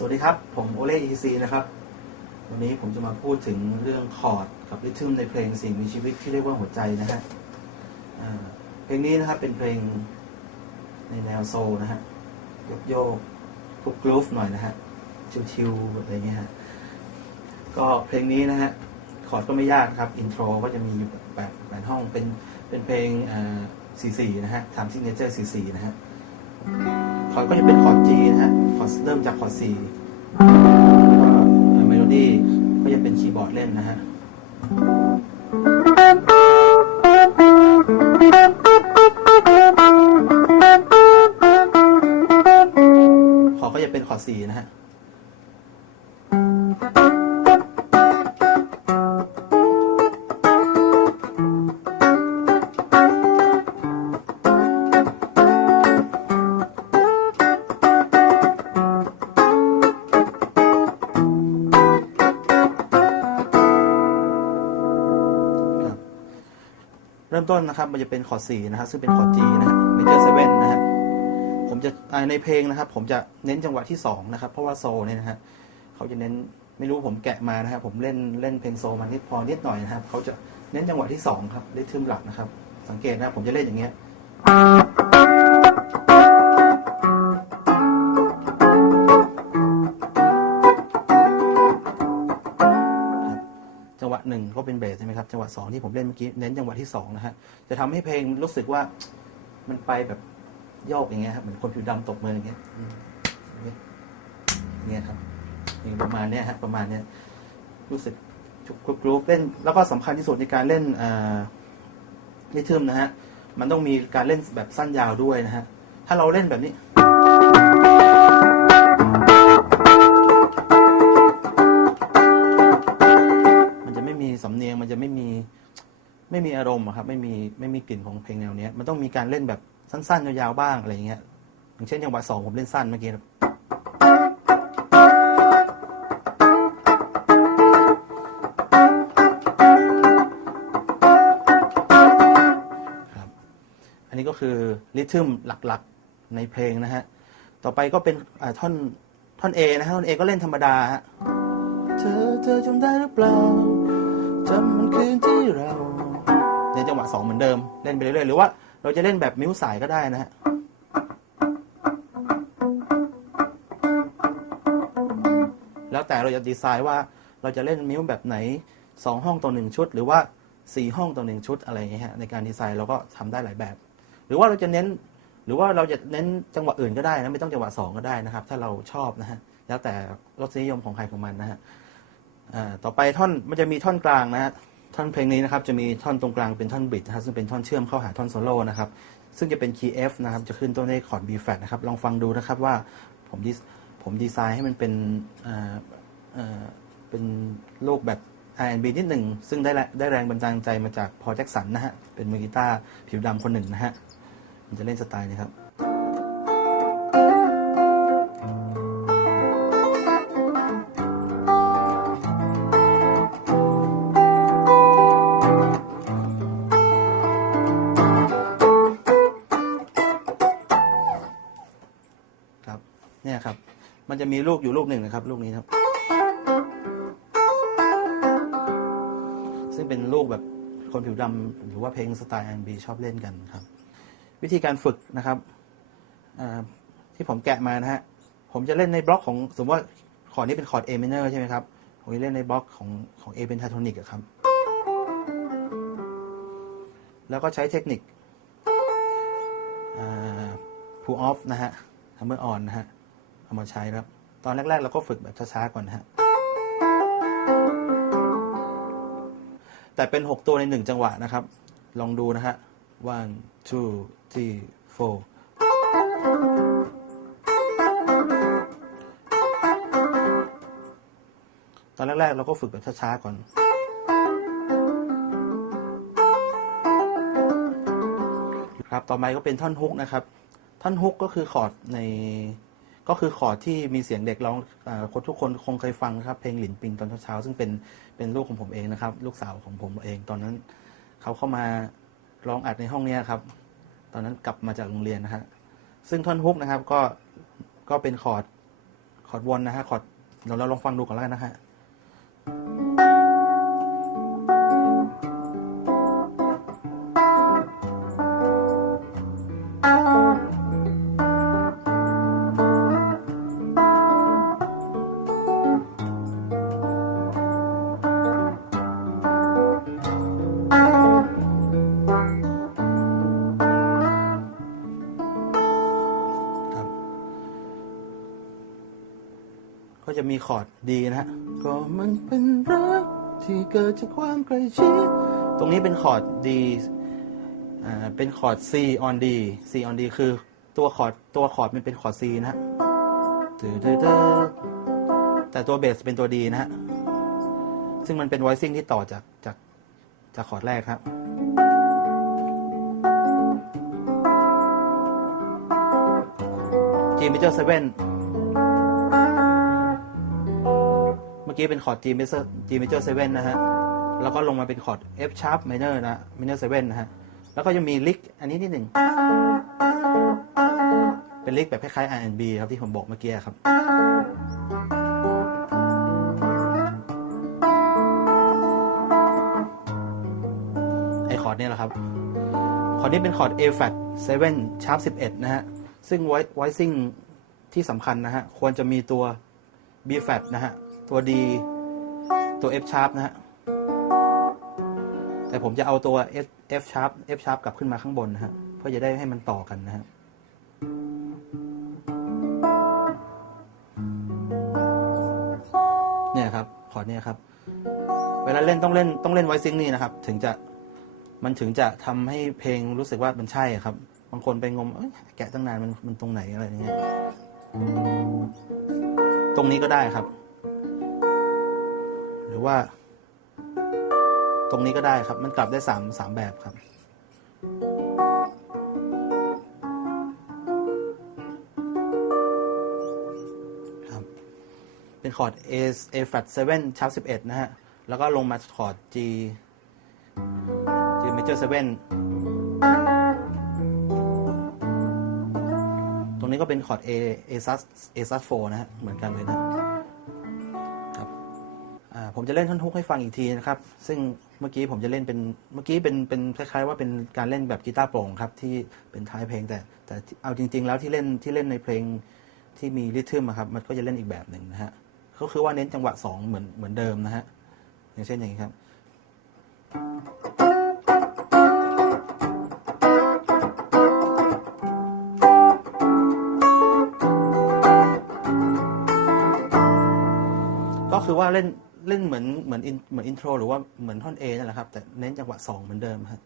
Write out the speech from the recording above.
สวัสดีครับ ผมโอเล่ EC นะครับ วันนี้ผมจะมาพูดถึงเรื่องคอร์ดกับริทึมในเพลงสิ่งมีชีวิตที่เรียกว่าหัวใจนะฮะเพลงนี้นะครับเป็นเพลงในแนวโซลนะฮะโยกโยกๆทุกกรูฟหน่อยนะฮะชิวๆอะไรเงี้ยฮะก็เพลงนี้นะฮะคอร์ดก็ไม่ยากครับอินโทรก็จะมีอยู่แบบแปดห้องเป็นเป็นเพลงสี่สี่า44นะฮะทำซิกเนเจอร์สี่สี่นะฮะ อร์ดก็จะเป็นคอร์ด G นะฮะคอร์ดเริ่มจากคอร์ด C เมโลดี้ก็จะเป็นคีย์บอร์ดเล่นนะฮะคอร์ดก็จะเป็นคอร์ด C นะฮะ ริ่มต้นนะครับมันจะเป็นคอร์ด4นะฮะซึ่งเป็นคอร์ด G นะฮะเมเจอร์เซเว่นนะฮะผมจะในเพลงนะครับ ผมจะเน้นจังหวะที่2นะครับ เพราะว่าโซเนี่ยนะฮะเขาจะเน้นไม่รู้ผมแกะมานะครับผมเล่นเล่นเพลงโซมานิดพอนิดหน่อยนะครับเขาจะเน้นจังหวะที่2ครับได้ทึมหลักนะครับ สังเกตนะครับผมจะเล่นอย่างเงี้ย งหวะหนึ่งก็เป็นเบสใช่ไหมครับจังหวะสองที่ผมเล่นเมื่อกี้เน้นจังหวะที่สองนะฮะจะทำให้เพลงรู้สึกว่ามันไปแบบโยกอย่างเงี้ยครับเหมือนคนผิวดำตบมืออย่างเงี้ยอย่างเงี้ยอย่างเงี้ยครับนี่ประมาณเนี้ยฮะประมาณเนี้ยรู้สึกจุกกรุ๊ปเล่นแล้วก็สำคัญที่สุดในการเล่นอ่าริทึมนะฮะมันต้องมีการเล่นแบบสั้นยาวด้วยนะฮะถ้าเราเล่นแบบนี้ ไม่มีอารมณ์อะครับไม่มีไม่มีกลิ่นของเพลงแนวเนี้ยมันต้องมีการเล่นแบบสั้นๆยาวๆบ้างอะไรอย่างเงี้ยอย่างเช่นจังหวะสองผมเล่นสั้นเมื่อกี้ครับอันนี้ก็คือริทึมหลักๆในเพลงนะฮะ ต่อไปก็เป็นท่อนท่อน A นะฮะท่อน A ก็เล่นธรรมดาฮะเธอเธอจำได้หรือเปล่าจำมันคืนที่เรา จังหวะสองเหมือนเดิมเล่นไปเรื่อยๆหรือว่าเราจะเล่นแบบมิ้วสายก็ได้นะฮะแล้วแต่เราจะดีไซน์ว่าเราจะเล่นมิ้วแบบไหนสองห้องต่อหนึ่งชุด หรือว่าสี่ห้องต่อหนึ่งชุดอะไรอย่างเงี้ยในการดีไซน์เราก็ทำได้หลายแบบ หรือว่าเราจะเน้นหรือว่าเราจะเน้นจังหวะอื่นก็ได้นะไม่ต้องจังหวะสองก็ได้นะครับ ถ้าเราชอบนะฮะแล้วแต่รสนิยมของใครของมันนะฮะต่อไปท่อนมันจะมีท่อนกลางนะฮะ ท่อนเพลงนี้นะครับจะมีท่อนตรงกลางเป็นท่อนบิดนะฮะซึ่งเป็นท่อนเชื่อมเข้าหาท่อนโซโล่นะครับซึ่งจะเป็นคีย์ F นะครับจะขึ้นต้นด้วยคอร์ด B flat นะครับลองฟังดูนะครับว่าผมดีผมดีไซน์ให้มันเป็นอ่าอ่าเป็นโลกแบบ R&B นิดหนึ่ง ซึ่งได้ได้แรงบันดาลใจมาจากพอแจ็คสันนะฮะ เป็นมือกีตาร์ผิวดำคนหนึ่งนะฮะ มันจะเล่นสไตล์นี้ครับครับ มันจะมีลูกอยู่ลูกหนึ่งนะครับ ลูกนี้ครับ ซึ่งเป็นลูกแบบคนผิวดำหรือว่าเพลงสไตล์ R&B ชอบเล่นกันครับ วิธีการฝึกนะครับที่ผมแกะมานะฮะผมจะเล่นในบล็อกของสมมติว่าคอร์ดนี้เป็นคอร์ด A minor ใช่ไหมครับผมจะเล่นในบล็อกของของ A pentatonic อะครับ แล้วก็ใช้เทคนิค pull off นะฮะ hammer on นะฮะ เอามาใช้ครับ ตอนแรก ๆ เราก็ฝึกแบบช้าๆก่อนนะฮะแต่เป็น 6 ตัวใน 1 จังหวะนะครับ ลองดูนะฮะ one two three four ตอนแรก ๆ เราก็ฝึกแบบช้าๆก่อนครับ ต่อไปก็เป็นท่อนฮุกนะครับ ท่อนฮุกก็คือคอร์ดใน ก็คือคอร์ดที่มีเสียงเด็กร้องคนทุกคนคงเคยฟังครับเพลงหลินปิงตอนเช้าๆซึ่งเป็นเป็นลูกของผมเองนะครับ ลูกสาวของผมเองตอนนั้นเขาเข้ามาร้องอัดในห้องเนี้ครับ ตอนนั้นกลับมาจากโรงเรียนนะฮะซึ่งท่อนฮุกนะครับก็ก็เป็นคอร์ดคอร์ดวนนะฮะคอร์ดเดี๋ยวเราลองฟังดูก่อนแล้วกันนะฮะ มีคอร์ดดีนะฮะก็มันเป็นรักที่เกิดจากความใกล้ชิดตรงนี้เป็นคอร์ดดีอ่าเป็นคอร์ด C on D C on D คือตัวคอร์ดตัวคอร์ดมันเป็นคอร์ด C นะฮะแต่ตัวเบสเป็นตัว D นะฮะ ซึ่งมันเป็น voicing ที่ต่อจากจากจากคอร์ดแรกครับ G major 7 กี้เป็นคอร์ด G major G major 7นะฮะ แล้วก็ลงมาเป็นคอร์ด F sharp minor นะ minor 7นะฮะ แล้วก็จะมีลิกอันนี้นิดหนึ่ง เป็นลิกแบบคล้ายๆ R&B ครับที่ผมบอกเมื่อกี้ครับไอคอร์ดเนี่ยแหละครับ คอร์ดนี้เป็นคอร์ด A flat 7 sharp 11 นะฮะ ซึ่ง voice- voicing ที่สำคัญนะฮะ ควรจะมีตัว B flat นะฮะ ตัว D ตัว F sharp นะฮะ แต่ผมจะเอาตัว F F sharp F sharp กลับขึ้นมาข้างบนนะฮะ เพื่อจะได้ให้มันต่อกันนะฮะเนี่ยครับคอร์ดเนี่ยครับ เวลาเล่นต้องเล่นต้องเล่นไวซิงนี่นะครับ ถึงจะมันถึงจะทำให้เพลงรู้สึกว่ามันใช่ครับ บางคนไปงมแกะตั้งนานมันมันตรงไหนอะไรอย่างเงี้ย ตรงนี้ก็ได้ครับ หรือว่า ตรงนี้ก็ได้ครับ มันกลับได้สามสามแบบครับ ครับ เป็นคอร์ด A A flat 7 sharp 11 นะฮะ แล้วก็ลงมาคอร์ด G G major 7ตรงนี้ก็เป็นคอร์ด A A sus A sus 4นะฮะ เหมือนกันเลยนะครับ ผมจะเล่นท่อนฮุกให้ฟังอีกทีนะครับ ซึ่งเมื่อกี้ผมจะเล่นเป็นเมื่อกี้เป็นเป็นคล้ายๆว่าเป็นการเล่นแบบกีตาร์โปร่งครับที่เป็นท้ายเพลงแต่แต่เอาจริง ๆ แล้วที่เล่นที่เล่นในเพลงที่มีริทึมครับมันก็จะเล่นอีกแบบหนึ่งนะฮะก็คือว่าเน้นจังหวะสองเหมือนเหมือนเดิมนะฮะอย่างเช่นอย่างนี้ครับ ก็คือว่าเล่น เล่นเหมือนเหมือนอินเหมือนอินโทรหรือว่าเหมือนท่อน A นั่นแหละครับ แต่เน้นจังหวะสองเหมือนเดิมครับ